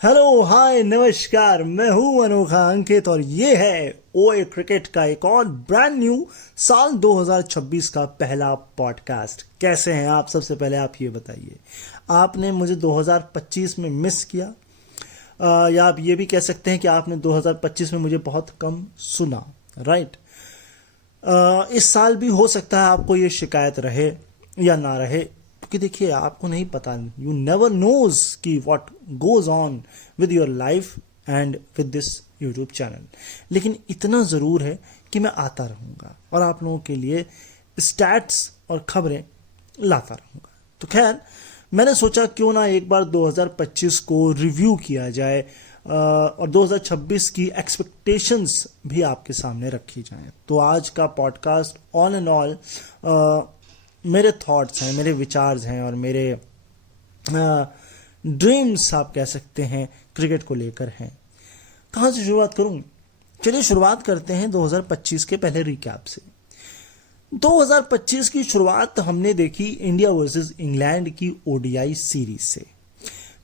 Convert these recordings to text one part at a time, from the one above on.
Hello hi नमस्कार, मैं हूं अनोखा अंकित और ये है ओए क्रिकेट का एक और ब्रांड न्यू साल 2026 का पहला पॉडकास्ट। कैसे हैं आप? सबसे पहले आप ये बताइए, आपने मुझे 2025 में मिस किया या आप ये भी कह सकते हैं कि आपने 2025 में मुझे बहुत कम सुना, राइट? इस साल भी हो सकता है आपको ये शिकायत रहे या ना रहे, क्योंकि देखिए आपको नहीं पता, यू नेवर नोज कि what goes on with your life and with this YouTube channel. लेकिन इतना ज़रूर है कि मैं आता रहूँगा और आप लोगों के लिए स्टैट्स और खबरें लाता रहूँगा। तो खैर, मैंने सोचा क्यों ना एक बार 2025 को रिव्यू किया जाए और 2026 की एक्सपेक्टेशंस भी आपके सामने रखी जाएं। तो आज का पॉडकास्ट ऑल एंड ऑल मेरे थॉट्स हैं, मेरे विचार्स हैं और मेरे ड्रीम्स आप कह सकते हैं क्रिकेट को लेकर हैं। कहाँ से शुरुआत करूँ? चलिए शुरुआत करते हैं 2025 के पहले रिकैप से। 2025 की शुरुआत हमने देखी इंडिया वर्सेस इंग्लैंड की ओडीआई सीरीज से,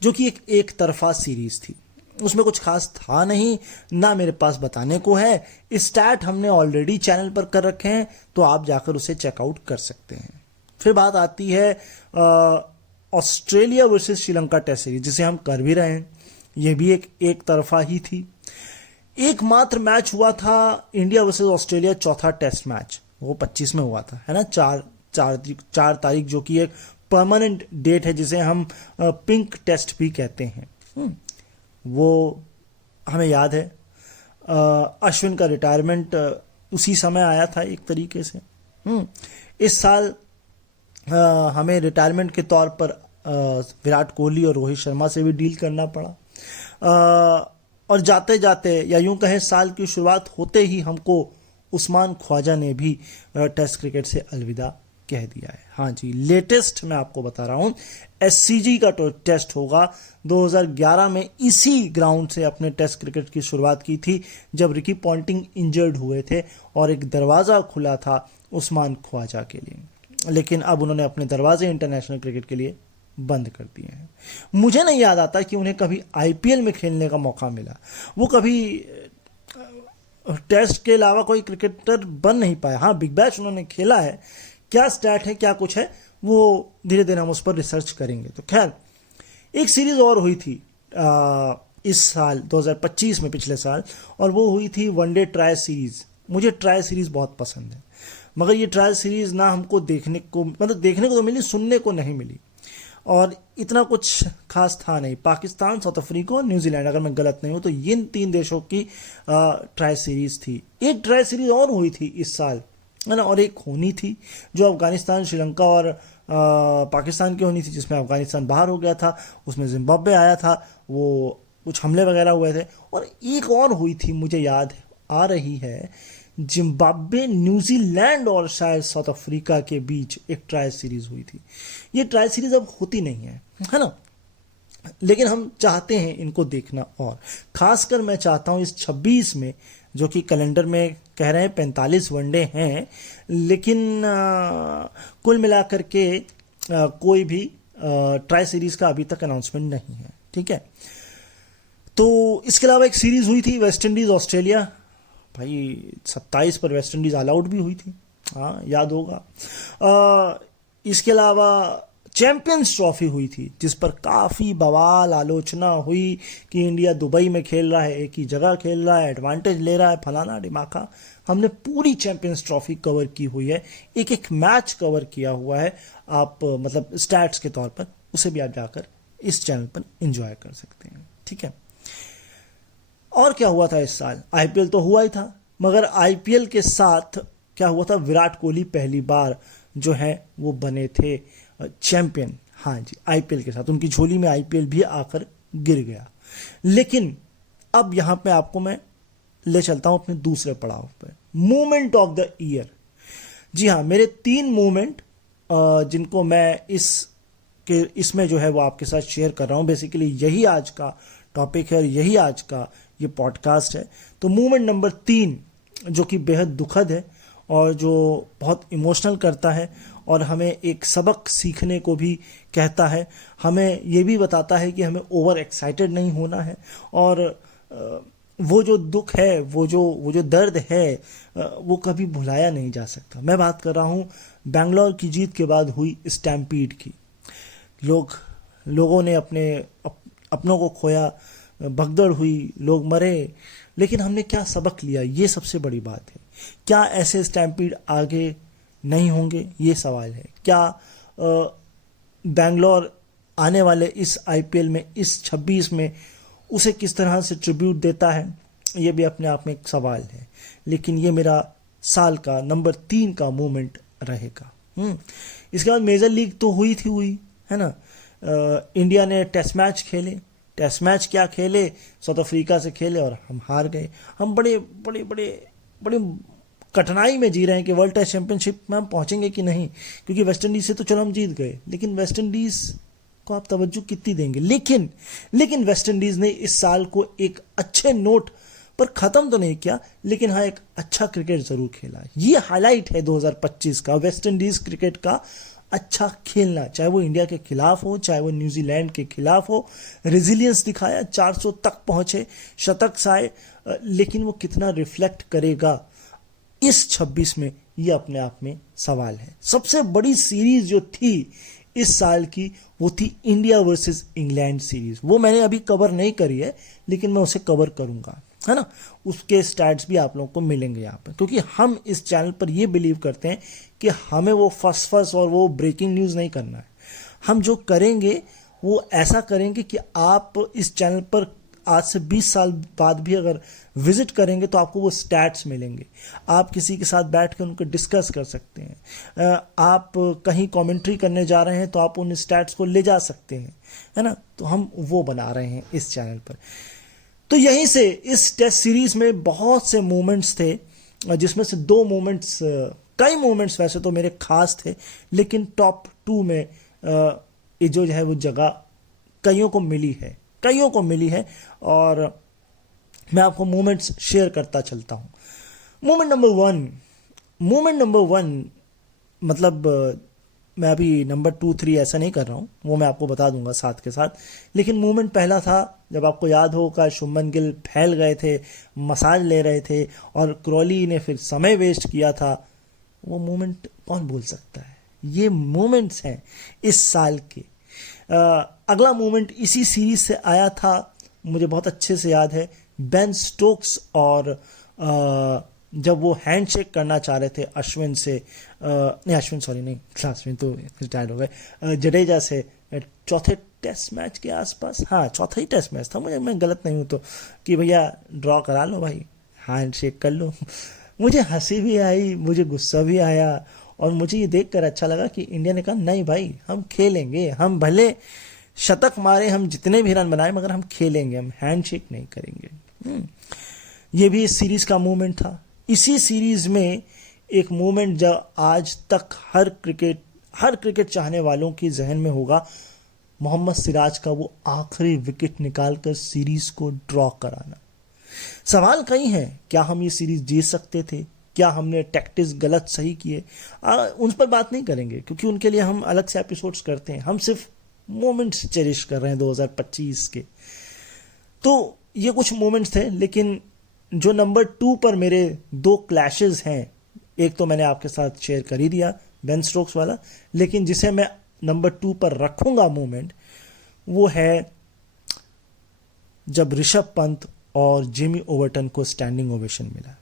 जो कि एक तरफा सीरीज थी। उसमें कुछ खास था नहीं, ना मेरे पास बताने को है। स्टैट हमने ऑलरेडी चैनल पर कर रखे हैं, तो आप जाकर उसे चेकआउट कर सकते हैं। फिर बात आती है Australia versus Sri Lanka test series, जिसे हम कर भी रहे हैं। यह भी एक तरफा ही थी। एकमात्र मैच हुआ था इंडिया वर्सेस ऑस्ट्रेलिया, चौथा टेस्ट मैच, वो 25 में हुआ था, है ना? चार तारीख, जो कि एक परमानेंट डेट है जिसे हम पिंक टेस्ट भी कहते हैं। वो हमें याद है। अश्विन का रिटायरमेंट उसी समय आया था एक तरीके से। इस साल हमें रिटायरमेंट के तौर पर विराट कोहली और रोहित शर्मा से भी डील करना पड़ा। और जाते जाते, या यूं कहें साल की शुरुआत होते ही, हमको उस्मान ख्वाजा ने भी टेस्ट क्रिकेट से अलविदा कह दिया है। हाँ जी, लेटेस्ट मैं आपको बता रहा हूँ, एससीजी का टेस्ट होगा। 2011 में इसी ग्राउंड से अपने टेस्ट क्रिकेट की शुरुआत की थी, जब रिकी पॉन्टिंग इंजर्ड हुए थे और एक दरवाज़ा खुला था उस्मान ख्वाजा के लिए। लेकिन अब उन्होंने अपने दरवाजे इंटरनेशनल क्रिकेट के लिए बंद कर दिए हैं। मुझे नहीं याद आता कि उन्हें कभी आईपीएल में खेलने का मौका मिला। वो कभी टेस्ट के अलावा कोई क्रिकेटर बन नहीं पाया। हाँ, बिग बैश उन्होंने खेला है। क्या स्टैट है, क्या कुछ है, वो धीरे धीरे हम उस पर रिसर्च करेंगे। तो खैर, एक सीरीज और हुई थी इस साल 2025 में, पिछले साल, और वो हुई थी वनडे ट्राई सीरीज। मुझे ट्राई सीरीज बहुत पसंद है, मगर ये ट्रायल सीरीज ना हमको देखने को, मतलब देखने को तो मिली, सुनने को नहीं मिली। और इतना कुछ खास था नहीं। पाकिस्तान, साउथ अफ्रीका और न्यूजीलैंड, अगर मैं गलत नहीं हूँ तो इन 3 देशों की ट्राई सीरीज थी। एक ट्राई सीरीज और हुई थी इस साल, है ना, और एक होनी थी जो अफगानिस्तान, श्रीलंका और पाकिस्तान की होनी थी, जिसमें अफगानिस्तान बाहर हो गया था। उसमें जिम्बाब्वे आया था, वो कुछ हमले वगैरह हुए थे। और एक और हुई थी, मुझे याद आ रही है, जिम्बाब्वे, न्यूजीलैंड और शायद साउथ अफ्रीका के बीच एक ट्राई सीरीज हुई थी। ये ट्राई सीरीज अब होती नहीं है ना? लेकिन हम चाहते हैं इनको देखना, और खासकर मैं चाहता हूं इस 26 में, जो कि कैलेंडर में कह रहे हैं 45 वनडे हैं, लेकिन कुल मिलाकर के कोई भी ट्राई सीरीज का अभी तक अनाउंसमेंट नहीं है। ठीक है, तो इसके अलावा एक सीरीज हुई थी वेस्ट इंडीज ऑस्ट्रेलिया। भाई 27 पर वेस्ट इंडीज ऑल आउट भी हुई थी, हाँ याद होगा। इसके अलावा चैंपियंस ट्रॉफी हुई थी, जिस पर काफ़ी बवाल आलोचना हुई कि इंडिया दुबई में खेल रहा है, एक ही जगह खेल रहा है, एडवांटेज ले रहा है, फलाना डिमाका। हमने पूरी चैंपियंस ट्रॉफी कवर की हुई है, एक एक मैच कवर किया हुआ है। आप मतलब स्टैट्स के तौर पर उसे भी आप जाकर इस चैनल पर एंजॉय कर सकते हैं। ठीक है, और क्या हुआ था इस साल? आईपीएल तो हुआ ही था, मगर आईपीएल के साथ क्या हुआ था, विराट कोहली पहली बार जो है वो बने थे चैंपियन। हाँ जी, आईपीएल के साथ उनकी झोली में आईपीएल भी आकर गिर गया। लेकिन अब यहां पे आपको मैं ले चलता हूं अपने दूसरे पड़ाव पे, मूवमेंट ऑफ द ईयर। जी हाँ, मेरे 3 मूवमेंट जिनको मैं इसमें जो है वो आपके साथ शेयर कर रहा हूं। बेसिकली यही आज का टॉपिक है और यही आज का ये पॉडकास्ट है। तो मूवमेंट नंबर 3, जो कि बेहद दुखद है और जो बहुत इमोशनल करता है और हमें एक सबक सीखने को भी कहता है। हमें ये भी बताता है कि हमें ओवर एक्साइटेड नहीं होना है, और वो जो दुख है, वो जो दर्द है, वो कभी भुलाया नहीं जा सकता। मैं बात कर रहा हूँ बैंगलोर की जीत के बाद हुई स्टैम्पीड की। लोगों ने अपनों को खोया, भगदड़ हुई, लोग मरे, लेकिन हमने क्या सबक लिया, ये सबसे बड़ी बात है। क्या ऐसे स्टैम्पीड आगे नहीं होंगे, ये सवाल है। क्या बैंगलोर आने वाले इस आईपीएल में, इस 26 में उसे किस तरह से ट्रिब्यूट देता है, ये भी अपने आप में एक सवाल है। लेकिन ये मेरा साल का नंबर 3 का मोमेंट रहेगा। इसके बाद मेजर लीग तो हुई है ना। इंडिया ने टेस्ट मैच खेले, टेस्ट मैच क्या खेले, साउथ अफ्रीका से खेले और हम हार गए। हम बड़े बड़े बड़े बड़े कठिनाई में जी रहे हैं कि वर्ल्ड टेस्ट चैंपियनशिप में हम पहुंचेंगे कि नहीं, क्योंकि वेस्ट इंडीज से तो चलो हम जीत गए, लेकिन वेस्ट इंडीज को आप तवज्जो कितनी देंगे। लेकिन वेस्ट इंडीज ने इस साल को एक अच्छे नोट पर खत्म तो नहीं किया, लेकिन हाँ एक अच्छा क्रिकेट जरूर खेला। ये हाईलाइट है 2025 का, वेस्ट इंडीज क्रिकेट का अच्छा खेलना, चाहे वो इंडिया के खिलाफ हो, चाहे वो न्यूजीलैंड के खिलाफ हो। रेजिलियंस दिखाया, 400 तक पहुंचे, शतक साए, लेकिन वो कितना रिफ्लेक्ट करेगा इस 26 में, ये अपने आप में सवाल है। सबसे बड़ी सीरीज जो थी इस साल की, वो थी इंडिया वर्सेस इंग्लैंड सीरीज। वो मैंने अभी कवर नहीं करी है, लेकिन मैं उसे कवर करूंगा, है ना। उसके स्टैट्स भी आप लोगों को मिलेंगे यहाँ पर, क्योंकि हम इस चैनल पर ये बिलीव करते हैं कि हमें वो फर्स्ट और वो ब्रेकिंग न्यूज़ नहीं करना है। हम जो करेंगे वो ऐसा करेंगे कि आप इस चैनल पर आज से 20 साल बाद भी अगर विजिट करेंगे तो आपको वो स्टैट्स मिलेंगे। आप किसी के साथ बैठ कर उनको डिस्कस कर सकते हैं। आप कहीं कमेंट्री करने जा रहे हैं तो आप उन स्टैट्स को ले जा सकते हैं, है ना। तो हम वो बना रहे हैं इस चैनल पर। तो यहीं से इस टेस्ट सीरीज में बहुत से मोमेंट्स थे, जिसमें से 2 मोमेंट्स, कई मोमेंट्स वैसे तो मेरे खास थे, लेकिन टॉप 2 में ये जो है वो जगह कईयों को मिली है और मैं आपको मोमेंट्स शेयर करता चलता हूँ। मोमेंट नंबर 1 मतलब मैं अभी नंबर 2, 3 ऐसा नहीं कर रहा हूँ, वो मैं आपको बता दूंगा साथ के साथ। लेकिन मोमेंट पहला था जब आपको याद होगा शुभमन गिल फैल गए थे, मसाज ले रहे थे और क्रॉली ने फिर समय वेस्ट किया था। वो मोमेंट कौन भूल सकता है। ये मोमेंट्स हैं इस साल के। अगला मोमेंट इसी सीरीज से आया था, मुझे बहुत अच्छे से याद है, बेन स्टोक्स और जब वो हैंडशेक करना चाह रहे थे अश्विन तो रिटायर्ड हो गए, जडेजा से, चौथे टेस्ट मैच के आसपास, हाँ चौथा ही टेस्ट मैच था, मैं गलत नहीं हूँ तो, कि भैया ड्रॉ करा लो भाई, हैंडशेक कर लो। मुझे हंसी भी आई, मुझे गुस्सा भी आया, और मुझे ये देखकर अच्छा लगा कि इंडिया ने कहा नहीं भाई हम खेलेंगे, हम भले शतक मारे, हम जितने भी रन बनाए, मगर हम खेलेंगे, हम हैंडशेक नहीं करेंगे। ये भी इस सीरीज का मोमेंट था। इसी सीरीज में एक मोमेंट जो आज तक हर क्रिकेट चाहने वालों की जहन में होगा, मोहम्मद सिराज का वो आखिरी विकेट निकालकर सीरीज को ड्रॉ कराना। सवाल कई हैं, क्या हम ये सीरीज जीत सकते थे, क्या हमने टैक्टिक्स गलत सही किए, उन पर बात नहीं करेंगे क्योंकि उनके लिए हम अलग से एपिसोड्स करते हैं। हम सिर्फ मोमेंट्स चेरिश कर रहे हैं 2025 के। तो ये कुछ मोमेंट्स थे, लेकिन जो नंबर 2 पर मेरे 2 क्लैशेस हैं, एक तो मैंने आपके साथ शेयर कर ही दिया बेन स्टोक्स वाला, लेकिन जिसे मैं नंबर 2 पर रखूंगा मोमेंट, वो है जब ऋषभ पंत और जिमी ओवर्टन को स्टैंडिंग ओवेशन मिला।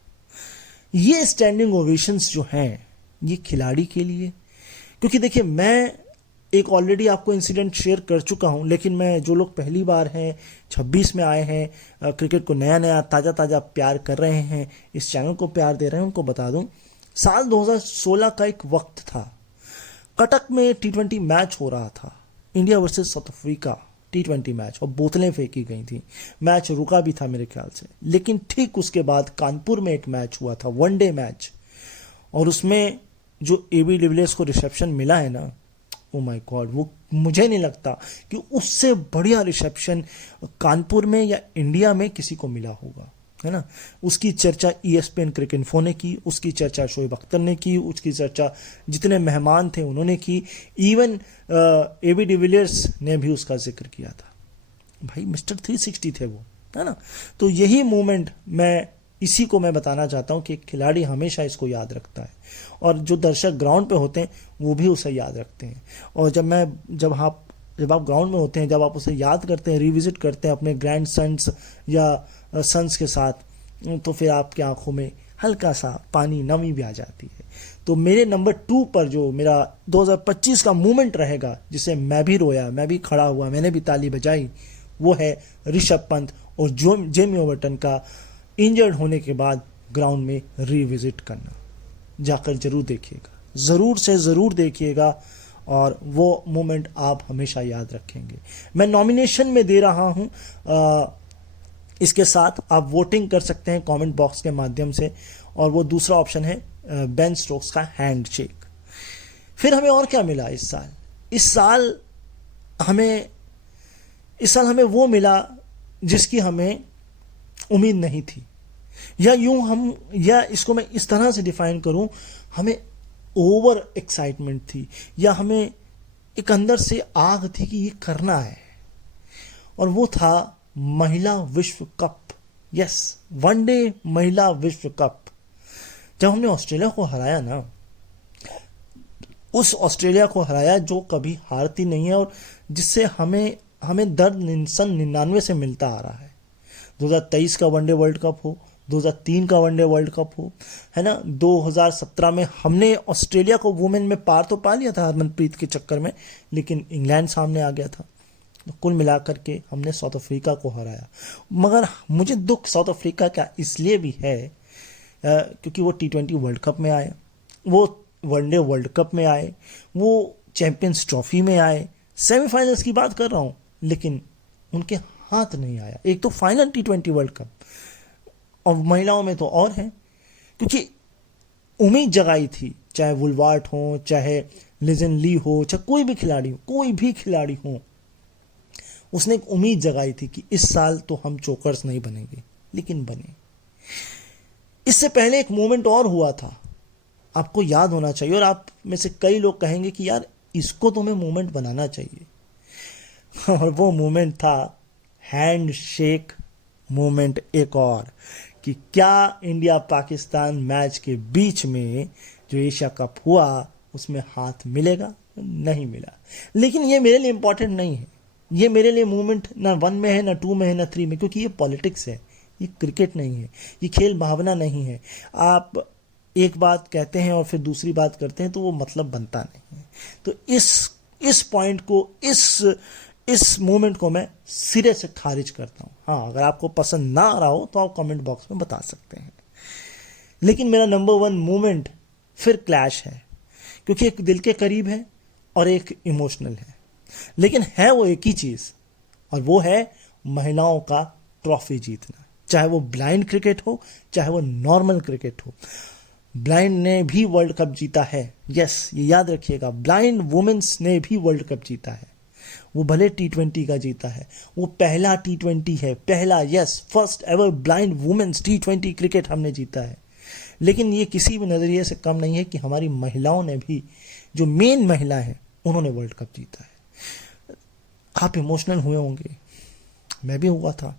ये स्टैंडिंग ओवेशंस जो हैं, ये खिलाड़ी के लिए, क्योंकि देखिए मैं एक ऑलरेडी आपको इंसिडेंट शेयर कर चुका हूं, लेकिन मैं जो लोग पहली बार हैं, 26 में आए हैं, क्रिकेट को नया ताज़ा प्यार कर रहे हैं, इस चैनल को प्यार दे रहे हैं, उनको बता दूं, साल 2016 का एक वक्त था, कटक में T20 मैच हो रहा था, India versus south Africa T20 match, और बोतलें फेंकी गई थी। मैच रुका भी था मेरे ख्याल से, लेकिन ठीक उसके बाद कानपुर में एक मैच हुआ था, वनडे मैच, और उसमें जो AB डिविलियर्स को रिसेप्शन मिला है ना, ओ माय गॉड, वो मुझे नहीं लगता कि उससे बढ़िया रिसेप्शन कानपुर में या इंडिया में किसी को मिला होगा। है ना। उसकी चर्चा ESPN क्रिक इन्फो ने की, उसकी चर्चा शोएब अख्तर ने की, उसकी चर्चा जितने मेहमान थे उन्होंने की, इवन AB डिविलियर्स ने भी उसका जिक्र किया था। भाई मिस्टर 360 थे वो, है ना। तो यही मोमेंट इसी को मैं बताना चाहता हूँ कि एक खिलाड़ी हमेशा इसको याद रखता है, और जो दर्शक ग्राउंड पे होते हैं वो भी उसे याद रखते हैं। और जब आप ग्राउंड में होते हैं, जब आप उसे याद करते हैं, रिविजिट करते हैं अपने ग्रैंड सन्स या सन्स के साथ, तो फिर आपकी आंखों में हल्का सा पानी, नमी भी आ जाती है। तो मेरे नंबर 2 पर जो मेरा 2025 का मोमेंट रहेगा, जिसे मैं भी रोया, मैं भी खड़ा हुआ, मैंने भी ताली बजाई, वो है ऋषभ पंत और जेमी ओवर्टन का इंजर्ड होने के बाद ग्राउंड में रिविजिट करना। जाकर जरूर देखिएगा, ज़रूर से ज़रूर देखिएगा, और वो मोमेंट आप हमेशा याद रखेंगे। मैं नॉमिनेशन में दे रहा हूँ, इसके साथ आप वोटिंग कर सकते हैं कमेंट बॉक्स के माध्यम से, और वो दूसरा ऑप्शन है बेन स्टोक्स का हैंडशेक। फिर हमें और क्या मिला इस साल? इस साल हमें वो मिला जिसकी हमें उम्मीद नहीं थी, या इसको मैं इस तरह से डिफाइन करूं, हमें ओवर एक्साइटमेंट थी, या हमें एक अंदर से आग थी कि ये करना है, और वो था महिला विश्व कप। यस, वनडे महिला विश्व कप। जब हमने ऑस्ट्रेलिया को हराया ना, उस ऑस्ट्रेलिया को हराया जो कभी हारती नहीं है, और जिससे हमें दर्द सन 99 से मिलता आ रहा है। 2023 का वनडे वर्ल्ड कप हो, 2003 का वनडे वर्ल्ड कप हो, है ना, 2017 में हमने ऑस्ट्रेलिया को वुमेन में पार तो पा लिया था हरमनप्रीत के चक्कर में, लेकिन इंग्लैंड सामने आ गया था। तो कुल मिलाकर के हमने साउथ अफ्रीका को हराया। मगर मुझे दुख साउथ अफ्रीका का इसलिए भी है क्योंकि वो T20 वर्ल्ड कप में आए, वो वनडे वर्ल्ड कप में आए, वो चैंपियंस ट्रॉफी में आए, सेमीफाइनल्स की बात कर रहा हूँ, लेकिन उनके हाथ नहीं आया। एक तो फाइनल T20 वर्ल्ड कप, और महिलाओं में तो और है, क्योंकि उम्मीद जगाई थी, चाहे वुलवार्ट हो, चाहे लिजन ली हो, चाहे कोई भी खिलाड़ी हो, उसने एक उम्मीद जगाई थी कि इस साल तो हम चोकर्स नहीं बनेंगे, लेकिन बने। इससे पहले एक मोमेंट और हुआ था, आपको याद होना चाहिए, और आप में से कई लोग कहेंगे कि यार इसको तो हमें मोमेंट बनाना चाहिए, और वो मोमेंट था हैंडशेक मोमेंट। एक और कि क्या इंडिया पाकिस्तान मैच के बीच में जो एशिया कप हुआ उसमें हाथ मिलेगा? नहीं मिला। लेकिन ये मेरे लिए इंपॉर्टेंट नहीं है, ये मेरे लिए मूवमेंट ना 1 में है, ना 2 में है, ना 3 में, क्योंकि ये पॉलिटिक्स है, ये क्रिकेट नहीं है, ये खेल भावना नहीं है। आप एक बात कहते हैं और फिर दूसरी बात करते हैं तो वो मतलब बनता नहीं है। तो इस पॉइंट को, इस मोमेंट को मैं सिरे से खारिज करता हूँ। हाँ, अगर आपको पसंद ना आ रहा हो तो आप कमेंट बॉक्स में बता सकते हैं। लेकिन मेरा नंबर 1 मोमेंट फिर क्लैश है, क्योंकि एक दिल के करीब है और एक इमोशनल है, लेकिन है वो एक ही चीज, और वो है महिलाओं का ट्रॉफी जीतना। चाहे वो ब्लाइंड क्रिकेट हो, चाहे वो नॉर्मल क्रिकेट हो। ब्लाइंड ने भी वर्ल्ड कप जीता है, यस, ये याद रखिएगा, ब्लाइंड वुमेन्स ने भी वर्ल्ड कप जीता है। वो भले T20 का जीता है, वो पहला T20 है, पहला, yes, first ever blind women's T20 cricket हमने जीता है। लेकिन ये किसी भी नजरिए से कम नहीं है कि हमारी महिलाओं ने भी, जो मेन महिला है, उन्होंने वर्ल्ड कप जीता है। आप इमोशनल हुए होंगे, मैं भी हुआ था।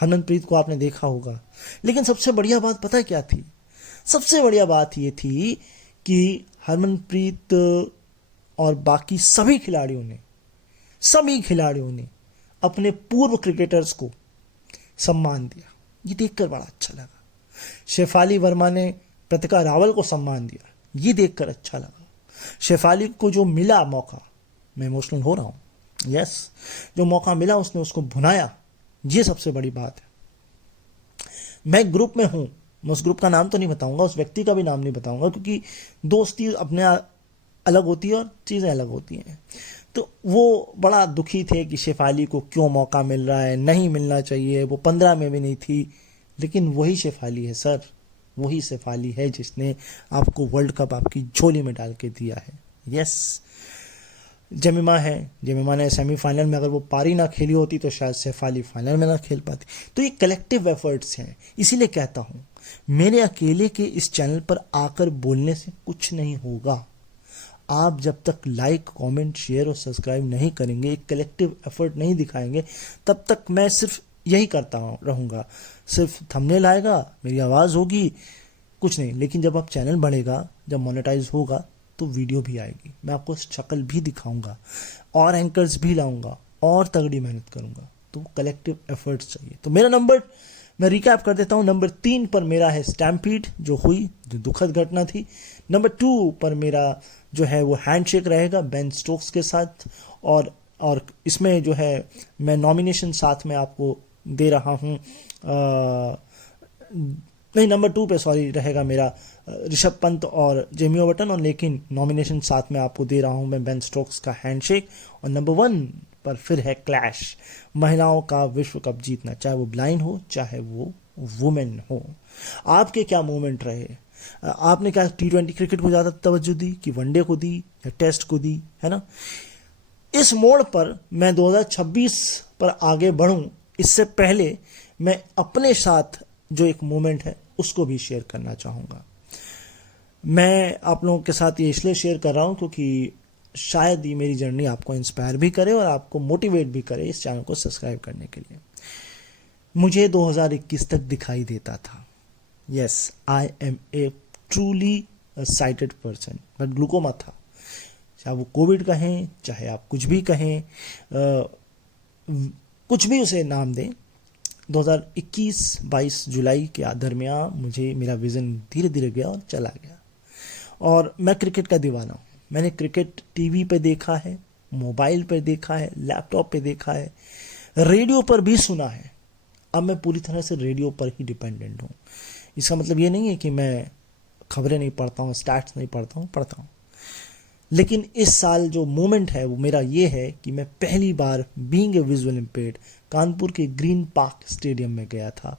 हरमनप्रीत को आपने देखा होगा, लेकिन सबसे बढ़िया बात पता है क्या थी? सबसे बढ़िया बात ये थी कि हरमनप्रीत और बाकी सभी खिलाड़ियों ने अपने पूर्व क्रिकेटर्स को सम्मान दिया। ये देखकर बड़ा अच्छा लगा। शेफाली वर्मा ने प्रतिका रावल को सम्मान दिया, ये देखकर अच्छा लगा। शेफाली को जो मिला मौका, मैं इमोशनल हो रहा हूँ, यस, जो मौका मिला उसने उसको भुनाया, ये सबसे बड़ी बात है। मैं ग्रुप में हूं, मैं उस ग्रुप का नाम तो नहीं बताऊंगा, उस व्यक्ति का भी नाम नहीं बताऊंगा, क्योंकि दोस्ती अपने अलग होती है और चीज़ें अलग होती हैं। तो वो बड़ा दुखी थे कि शेफाली को क्यों मौका मिल रहा है, नहीं मिलना चाहिए, वो 15 में भी नहीं थी। लेकिन वही शेफाली है सर, वही शेफाली है जिसने आपको वर्ल्ड कप आपकी झोली में डाल के दिया है। यस, जेमिमा है, जेमिमा ने सेमीफाइनल में अगर वो पारी ना खेली होती तो शायद शेफाली फाइनल में ना खेल पाती। तो ये कलेक्टिव एफर्ट्स हैं। इसीलिए कहता हूँ मेरे अकेले के इस चैनल पर आकर बोलने से कुछ नहीं होगा। आप जब तक लाइक, कमेंट, शेयर और सब्सक्राइब नहीं करेंगे, एक कलेक्टिव एफर्ट नहीं दिखाएंगे, तब तक मैं सिर्फ यही करता रहूँगा। सिर्फ थंबनेल आएगा, मेरी आवाज़ होगी, कुछ नहीं। लेकिन जब आप चैनल बढ़ेगा, जब मोनेटाइज होगा, तो वीडियो भी आएगी, मैं आपको शक्ल भी दिखाऊंगा और एंकर्स भी लाऊंगा और तगड़ी मेहनत करूंगा। तो कलेक्टिव एफर्ट्स चाहिए। तो मेरा नंबर मैं रिकैप कर देता हूं। नंबर 3 पर मेरा है स्टैम्पीड जो हुई, जो दुखद घटना थी। नंबर 2 पर मेरा जो है वो हैंडशेक रहेगा बेन स्टोक्स के साथ। और इसमें जो है मैं नॉमिनेशन साथ में आपको दे रहा हूं। नहीं, नंबर 2 पे सॉरी रहेगा मेरा ऋषभ पंत और जेमी ओवर्टन, और लेकिन नॉमिनेशन साथ में आपको दे रहा हूं मैं बेन स्टोक्स का हैंडशेक। और नंबर 1 पर फिर है क्लैश, महिलाओं का विश्व कप जीतना, चाहे वो ब्लाइंड हो चाहे वो वुमेन हो। आपके क्या मोमेंट रहे? आपने क्या T20 क्रिकेट को ज़्यादा तवज्जो दी कि वनडे को दी या टेस्ट को दी, है ना? इस मोड़ पर मैं 2026 पर आगे बढ़ूं, इससे पहले मैं अपने साथ जो एक मोमेंट है उसको भी शेयर करना चाहूँगा। मैं आप लोगों के साथ ये इसलिए शेयर कर रहा हूँ क्योंकि शायद ये मेरी जर्नी आपको इंस्पायर भी करे और आपको मोटिवेट भी करे इस चैनल को सब्सक्राइब करने के लिए। मुझे 2021 तक दिखाई देता था, yes I am a truly sighted person, but glaucoma था। चाहे वो कोविड कहें, चाहे आप कुछ भी कहें, कुछ भी उसे नाम दें, 2021-22 जुलाई के दरमियान मुझे मेरा विज़न धीरे धीरे गया और चला गया। और मैं क्रिकेट का दीवाना हूँ। मैंने क्रिकेट टीवी पे देखा है, मोबाइल पे देखा है, लैपटॉप पे देखा है, रेडियो पर भी सुना है। अब मैं पूरी तरह से रेडियो पर ही डिपेंडेंट हूँ। इसका मतलब ये नहीं है कि मैं खबरें नहीं पढ़ता हूँ, स्टैट्स नहीं पढ़ता हूँ। लेकिन इस साल जो मोमेंट है वो मेरा ये है कि मैं पहली बार being a visual impaired Kanpur के ग्रीन पार्क स्टेडियम में गया था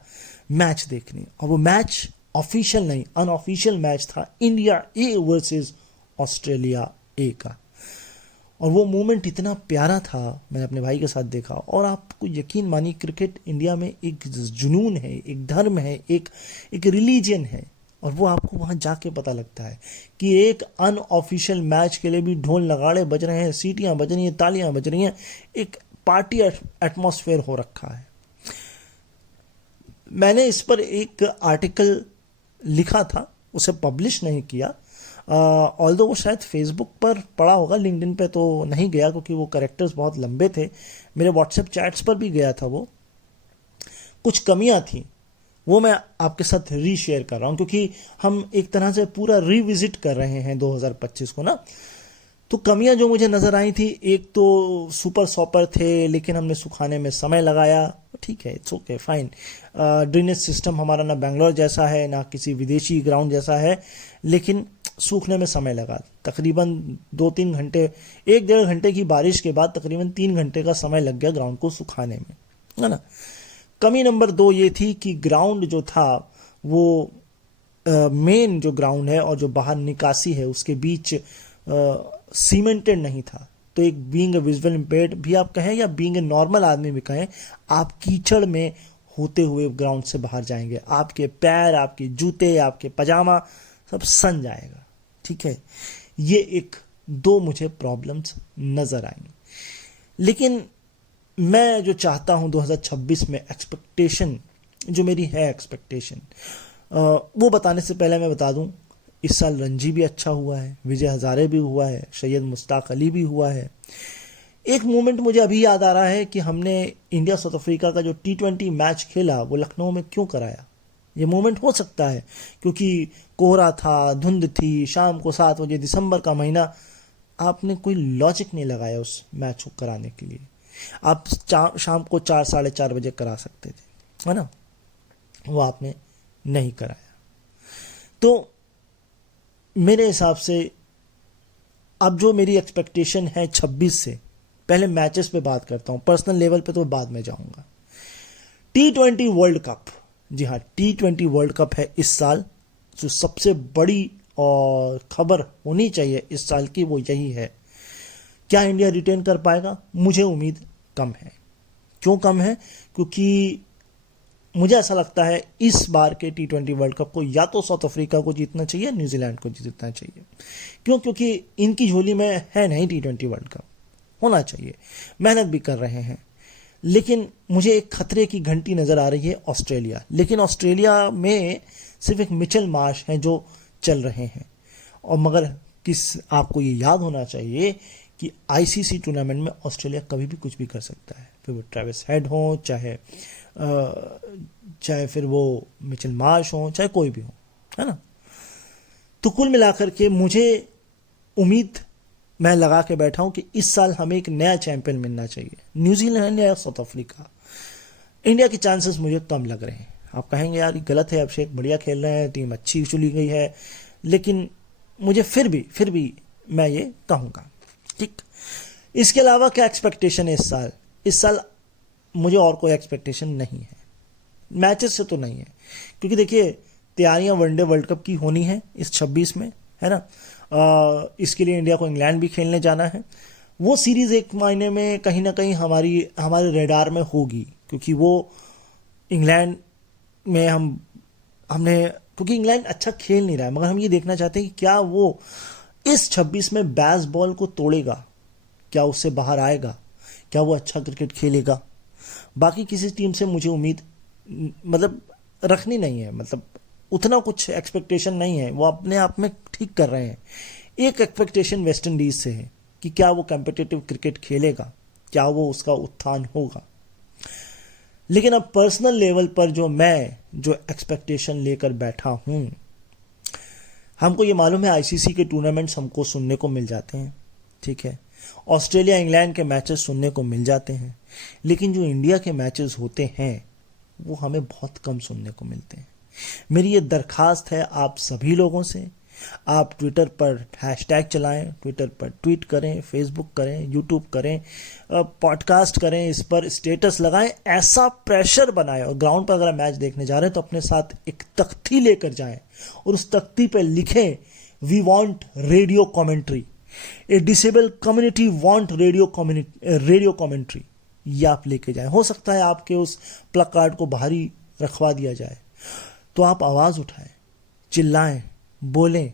मैच देखने। और वो मैच ऑफिशियल नहीं, अनऑफिशियल मैच था, India A versus Australia A का। और वो मोमेंट इतना प्यारा था, मैंने अपने भाई के साथ देखा। और आपको यकीन मानिए, क्रिकेट इंडिया में एक जुनून है, एक धर्म है, एक रिलीजन है। और वो आपको वहाँ जाके पता लगता है कि एक अनऑफिशियल मैच के लिए भी ढोल नगाड़े बज रहे हैं, सीटियाँ बज रही हैं, तालियाँ बज रही हैं, एक पार्टी एटमॉस्फेयर हो रखा है। मैंने इस पर एक आर्टिकल लिखा था, उसे पब्लिश नहीं किया, ऑल्दो वो शायद फेसबुक पर पड़ा होगा, लिंक्डइन पे तो नहीं गया क्योंकि वो कैरेक्टर्स बहुत लंबे थे। मेरे व्हाट्सएप चैट्स पर भी गया था। वो कुछ कमियां थी, वो मैं आपके साथ रीशेयर कर रहा हूँ क्योंकि हम एक तरह से पूरा रिविजिट कर रहे हैं 2025 को ना। तो कमियां जो मुझे नज़र आई थी, एक तो सुपर सॉपर थे लेकिन हमने सुखाने में समय लगाया, ठीक है, it's okay fine. Drainage system हमारा ना बेंगलोर जैसा है ना किसी विदेशी ग्राउंड जैसा है, लेकिन सूखने में समय लगा। तकरीबन 2-3 घंटे, 1-1.5 घंटे की बारिश के बाद तकरीबन 3 घंटे का समय लग गया ग्राउंड को सुखाने में, है ना। कमी नंबर 2 ये थी कि ग्राउंड जो था वो मेन जो ग्राउंड है और जो बाहर निकासी है उसके बीच सीमेंटेड नहीं था। तो एक बीइंग ए विजुअल इम्पेयर्ड भी आप कहें या बीइंग ए नॉर्मल आदमी भी कहें, आप कीचड़ में होते हुए ग्राउंड से बाहर जाएंगे, आपके पैर, आपके जूते, आपके पजामा सब सन जाएगा, ठीक है। ये एक 2 मुझे प्रॉब्लम्स नज़र आई। लेकिन मैं जो चाहता हूं 2026 में, एक्सपेक्टेशन जो मेरी है, एक्सपेक्टेशन वो बताने से पहले मैं बता दूं, इस साल रणजी भी अच्छा हुआ है, विजय हजारे भी हुआ है, सैयद मुश्ताक अली भी हुआ है। एक मोमेंट मुझे अभी याद आ रहा है कि हमने इंडिया साउथ अफ्रीका का जो T20 मैच खेला वो लखनऊ में क्यों कराया। ये मोमेंट हो सकता है क्योंकि कोहरा था, धुंध थी, शाम को 7 बजे, दिसंबर का महीना, आपने कोई लॉजिक नहीं लगाया उस मैच को कराने के लिए। आप शाम को 4-4:30 बजे करा सकते थे, है ना, वो आपने नहीं कराया। तो मेरे हिसाब से अब जो मेरी एक्सपेक्टेशन है 26 से, पहले मैचेस पे बात करता हूं, पर्सनल लेवल पे तो बाद में जाऊंगा। T20 वर्ल्ड कप, जी हाँ, T20 वर्ल्ड कप है इस साल। जो सबसे बड़ी और खबर होनी चाहिए इस साल की वो यही है क्या इंडिया रिटेन कर पाएगा? मुझे उम्मीद कम है। क्यों कम है? क्योंकि मुझे ऐसा लगता है इस बार के T20 वर्ल्ड कप को या तो साउथ अफ्रीका को जीतना चाहिए, न्यूजीलैंड को जीतना चाहिए। क्यों? क्योंकि इनकी झोली में है नहीं T20 वर्ल्ड कप। होना चाहिए, मेहनत भी कर रहे हैं, लेकिन मुझे एक खतरे की घंटी नजर आ रही है ऑस्ट्रेलिया। लेकिन ऑस्ट्रेलिया में सिर्फ एक मिचेल मार्श हैं जो चल रहे हैं। और मगर आपको ये याद होना चाहिए कि आईसीसी टूर्नामेंट में ऑस्ट्रेलिया कभी भी कुछ भी कर सकता है, फिर वो ट्रेविस हेड हो, चाहे फिर वो मिचेल मार्श हो, चाहे कोई भी हो, है ना। तो कुल मिलाकर के मुझे उम्मीद मैं लगा के बैठा हूं कि इस साल हमें एक नया चैंपियन मिलना चाहिए, न्यूजीलैंड या साउथ अफ्रीका। इंडिया के चांसेस मुझे कम लग रहे हैं। आप कहेंगे यार ये गलत है, अभिषेक बढ़िया खेल रहे हैं, टीम अच्छी चुनी गई है, लेकिन मुझे फिर भी मैं ये कहूँगा। ठीक, इसके अलावा क्या एक्सपेक्टेशन है इस साल मुझे और कोई एक्सपेक्टेशन नहीं है, मैचेस से तो नहीं है, क्योंकि देखिए तैयारियां वनडे वर्ल्ड कप की होनी है इस 26 में, है ना। इसके लिए इंडिया को इंग्लैंड भी खेलने जाना है। वो सीरीज एक महीने में कहीं ना कहीं हमारे रेडार में होगी, क्योंकि वो इंग्लैंड में हमने क्योंकि इंग्लैंड अच्छा खेल नहीं रहा है, मगर हम ये देखना चाहते हैं कि क्या वो इस 26 में बैस बॉल को तोड़ेगा, क्या उससे बाहर आएगा, क्या वो अच्छा क्रिकेट खेलेगा। बाकी किसी टीम से मुझे उम्मीद मतलब रखनी नहीं है, मतलब उतना कुछ एक्सपेक्टेशन नहीं है। वो अपने आप में ठीक कर रहे हैं। एक एक्सपेक्टेशन वेस्ट इंडीज से है कि क्या वो कॉम्पिटिटिव क्रिकेट खेलेगा, क्या वो उसका उत्थान होगा। लेकिन अब पर्सनल लेवल पर जो एक्सपेक्टेशन लेकर बैठा हूं, हमको ये मालूम है आईसीसी के टूर्नामेंट्स हमको सुनने को मिल जाते हैं, ठीक है, ऑस्ट्रेलिया इंग्लैंड के मैचेस सुनने को मिल जाते हैं, लेकिन जो इंडिया के मैचेस होते हैं वो हमें बहुत कम सुनने को मिलते हैं। मेरी ये दरखास्त है आप सभी लोगों से, आप ट्विटर पर हैशटैग चलाएं, ट्विटर पर ट्वीट करें, फेसबुक करें, यूट्यूब करें, पॉडकास्ट करें, इस पर स्टेटस लगाएं, ऐसा प्रेशर बनाएं। और ग्राउंड पर अगर आप मैच देखने जा रहे हैं तो अपने साथ एक तख्ती लेकर जाएं और उस तख्ती पर लिखें we want radio commentary, a disable community want radio commentary. ये आप लेके जाएं। हो सकता है आपके उस प्लग कार्ड को बाहर ही रखवा दिया जाए, तो आप आवाज उठाएं, चिल्लाएं, बोलें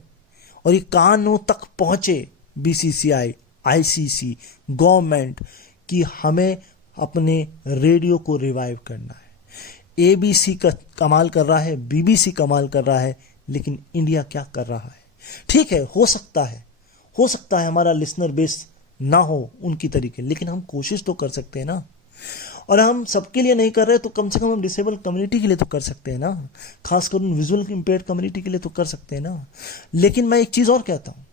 और ये कानों तक पहुंचे बीसीसीआई, आईसीसी, गवर्नमेंट कि हमें अपने रेडियो को रिवाइव करना है। एबीसी का कमाल कर रहा है, बीबीसी कमाल कर रहा है, लेकिन इंडिया क्या कर रहा है? ठीक है, हो सकता है हमारा लिसनर बेस ना हो उनकी तरीके, लेकिन हम कोशिश तो कर सकते हैं ना। और हम सबके लिए नहीं कर रहे तो कम से कम हम डिसेबल कम्युनिटी के लिए तो कर सकते हैं ना, खासकर उन विजुअल इम्पेयर्ड कम्युनिटी के लिए तो कर सकते हैं ना। लेकिन मैं एक चीज और कहता हूं,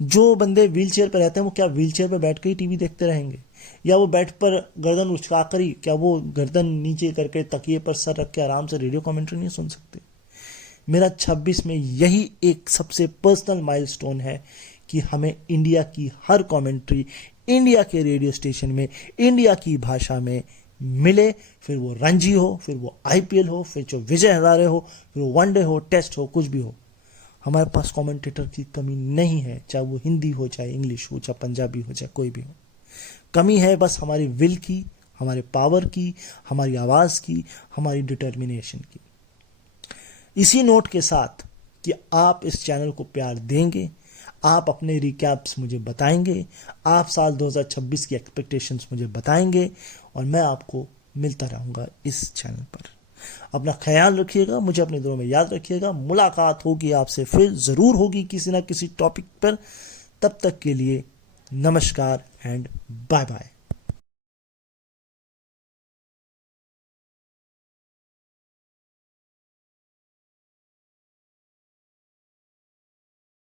जो बंदे व्हील चेयर पर रहते हैं वो क्या व्हील चेयर पर बैठ के ही टीवी देखते रहेंगे, या वो बेड पर गर्दन उचकाकर ही क्या वो गर्दन नीचे करके तकिए पर सर रख के आराम से रेडियो कमेंट्री नहीं सुन सकते? मेरा 26 में यही एक सबसे पर्सनल माइलस्टोन है कि हमें इंडिया की हर कमेंट्री इंडिया के रेडियो स्टेशन में इंडिया की भाषा में मिले, फिर वो रणजी हो, फिर वो आईपीएल हो, फिर जो विजय हजारे हो, फिर वो वनडे हो, टेस्ट हो, कुछ भी हो। हमारे पास कमेंटेटर की कमी नहीं है, चाहे वो हिंदी हो, चाहे इंग्लिश हो, चाहे पंजाबी हो, चाहे कोई भी हो। कमी है बस हमारी विल की, हमारे पावर की, हमारी आवाज की, हमारी डिटर्मिनेशन की। इसी नोट के साथ कि आप इस चैनल को प्यार देंगे, आप अपने रिकैप्स मुझे बताएंगे, आप साल 2026 की एक्सपेक्टेशंस मुझे बताएंगे, और मैं आपको मिलता रहूंगा इस चैनल पर। अपना ख्याल रखिएगा, मुझे अपने दिलों में याद रखिएगा। मुलाकात होगी आपसे, फिर जरूर होगी किसी ना किसी टॉपिक पर। तब तक के लिए नमस्कार एंड बाय बाय।